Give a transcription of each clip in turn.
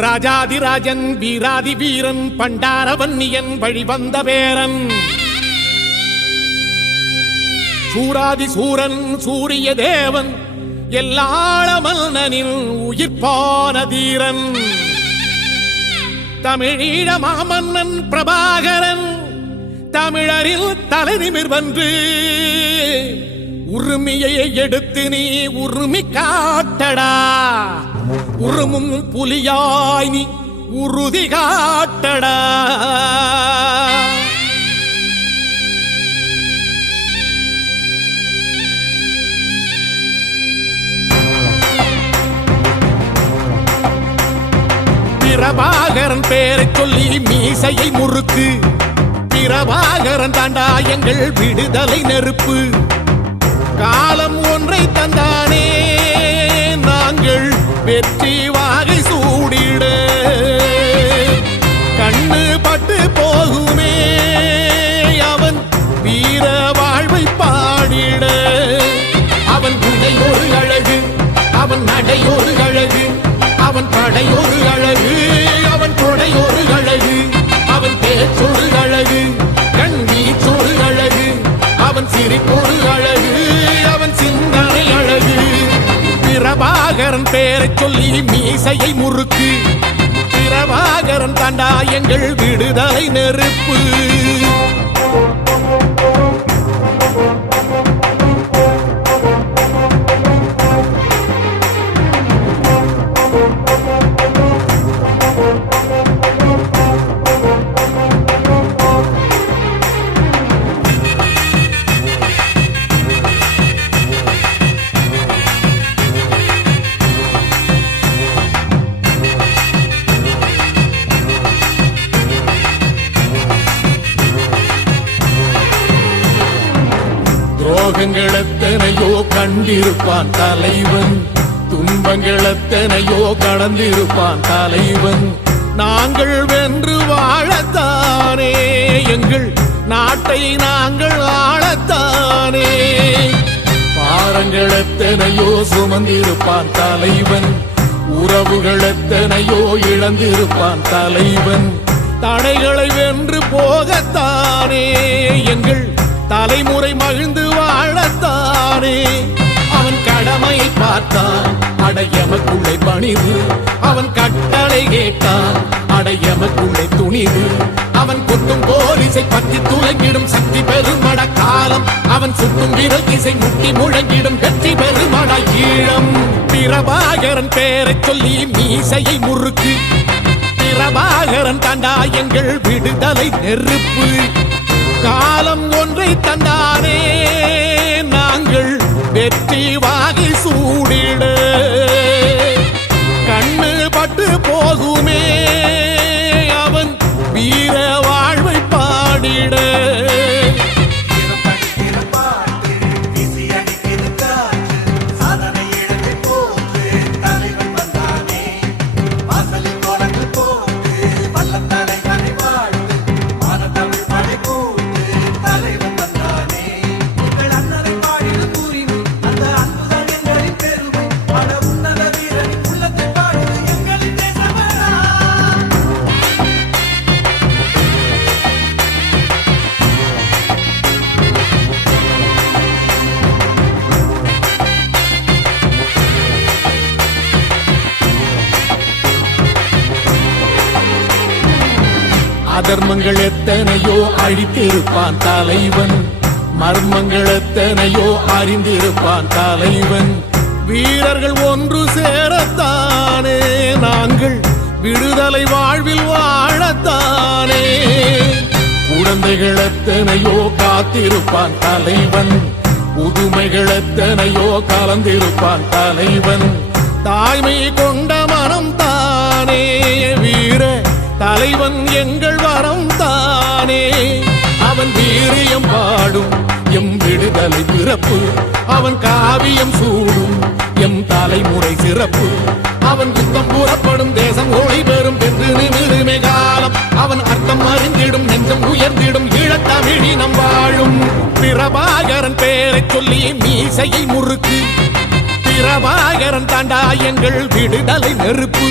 ராஜாதிராஜன் வீராதி வீரன் பண்டாரவன்னியன் வழிவந்த பேரன் சூராதி சூரன் சூரிய தேவன் எல்லாள மன்னனின் உயிர்ப்பான தீரன் தமிழீழ மாமன்னன் பிரபாகரன் தமிழரில் தலை நிமிர்வன்று உரிமையை எடுத்து நீ உரிமை காட்டடா உருமும் புலியாய் நீ உறுதி காட்டடா பிரபாகரன் பேரை சொல்லி மீசையை முறுக்கு பிரபாகரன் தாண்டா எங்கள் விடுதலை நெருப்பு காலம் ஒன்றை தந்தானே நாங்கள் வெற்றி வாகை சூடிட கண்ணு பட்டு போகுமே அவன் வீர வாழ்வை பாடிட அவன் குடை ஒரு அழகு அவன் நடை ஒரு அழகு அவன் படை ஒரு அழகு அவன் கொடை ஒரு அழகு அவன் பேச்சொரு அழகு கண் வீச்சொரு அழகு அவன் சிரிப்பொரு அழகு அவன் சிந்தனை அழகு பிரபாகரன் பேரை சொல்லி மீசையை முறுக்கு பிரபாகரன் தாண்டா எங்கள் விடுதலை நெருப்பு துன்பங்களெத்தனையோ கண்டிருப்பான் தலைவன் துன்பங்களெத்தனையோ கடந்திருப்பான் தலைவன் நாங்கள் வென்று வாழத்தானே எங்கள் நாட்டை நாங்கள் ஆளத்தானே பாரங்களெத்தனையோ சுமந்திருப்பான் தலைவன் உறவுகளெத்தனையோ இழந்திருப்பான் தலைவன் தடைகளை வென்று போகத்தானே எங்கள் தலைமுறை மகிழ்ந்து வாழத்தானே அவன் கடமையை பார்த்தான் அடையமக்குள்ளே பணிவு அவன் கட்டளை கேட்டான் அடையமக்குள்ளே துணிவு அவன் கொட்டும் போலீசை பற்றி துளங்கிடும் சக்தி பெருமட காலம் அவன் சுட்டும் விரல் திசை முட்டி முழங்கிடும் வெற்றி பெருமட ஈழம் பிரபாகரன் பேரை சொல்லி மீசையை முறுக்கு பிரபாகரன் தாண்டா எங்கள் விடுதலை நெருப்பு காலம் ஒன்றை தந்தானே நாங்கள் வெற்றி வாகை சூடிட கண்ணு பட்டு போகுமே அவன் வீர வாழ்வை பாடிட அதர்மங்கள் எத்தனையோ அழித்திருப்பான் தலைவன் மர்மங்கள் எத்தனையோ அறிந்திருப்பான் தலைவன் வீரர்கள் ஒன்று சேரத்தானே நாங்கள் விடுதலை வாழ்வில் வாழத்தானே குழந்தைகள் எத்தனையோ காத்திருப்பான் தலைவன் புதுமைகள் எத்தனையோ கலந்திருப்பான் தலைவன் தாய்மை கொண்ட மனம் தானே வீர தலைவன் எங்கள் வரம் தானே அவன் வீரியம் பாடும் எம் விடுதலை பிறப்பு அவன் காவியம் சூடும் எம் தலைமுறை சிறப்பு அவன் யுத்தம் புறப்படும் தேசம் ஒளி பெறும் என்று நிமிருமே காலம் அவன் அர்த்தம் அறிந்திடும் நெஞ்சம் உயர்ந்திடும் ஈழத்தமிழினம் வாழும் பிரபாகரன் பேரை சொல்லி மீசையை முறுக்கு பிரபாகரன் தாண்டா எங்கள் விடுதலை நெருப்பு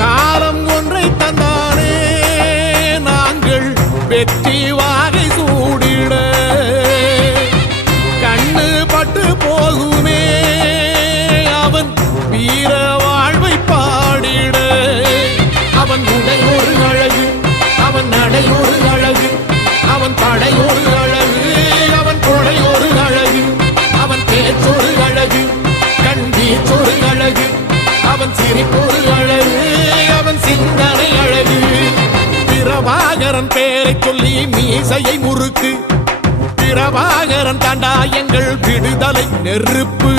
காலம் ஒன்றை தந்தானே நாங்கள் வெற்றி வாகை சூடிட கண்ணு பட்டு போகுமே அவன் வீர வாழ்வை பாடிட அவன் உடை ஒரு அழகு அவன் நடை ஒரு அழகு அவன் படை ஒரு அழகு அவன் கொடை ஒரு அழகு அவன் பேச்சொரு அழகு கண் வீச்சொரு அழகு அவன் சிரிப்பொரு அழகு அவன் சிந்தனை அழகு பிரபாகரன் பேரை சொல்லி மீசையை முறுக்கு பிரபாகரன் தாண்டா எங்கள் விடுதலை நெருப்பு